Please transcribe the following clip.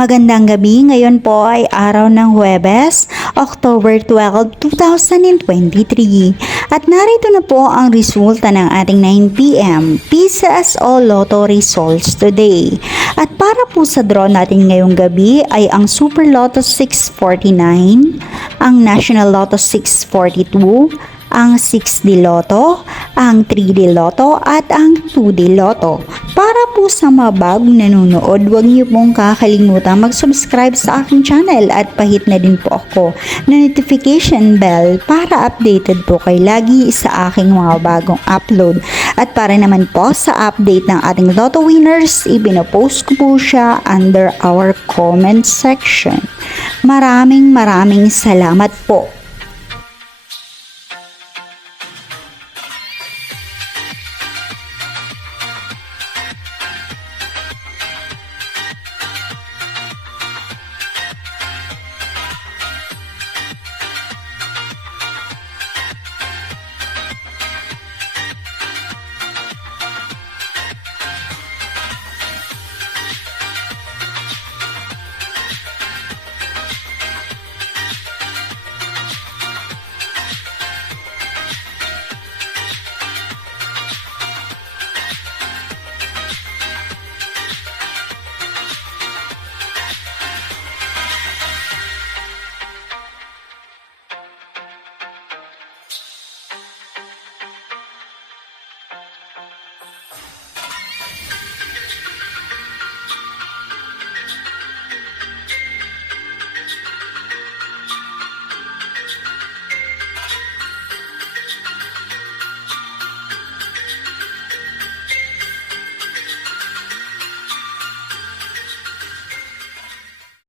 Magandang gabi, ngayon po ay araw ng Huwebes, October 12, 2023. At narito na po ang resulta ng ating 9pm PCSO Lotto results today. At para po sa draw natin ngayong gabi ay ang Super Lotto 649, ang National Lotto 642, ang 6D Lotto, ang 3D Lotto at ang 2D Lotto. Para po sa mga bagong nanonood, huwag niyo pong kakalimutan mag-subscribe sa aking channel at pahit na din po ako na notification bell para updated po kayo lagi sa aking mga bagong upload. At para naman po sa update ng ating Lotto winners, ipinopost ko po siya under our comment section. Maraming salamat po.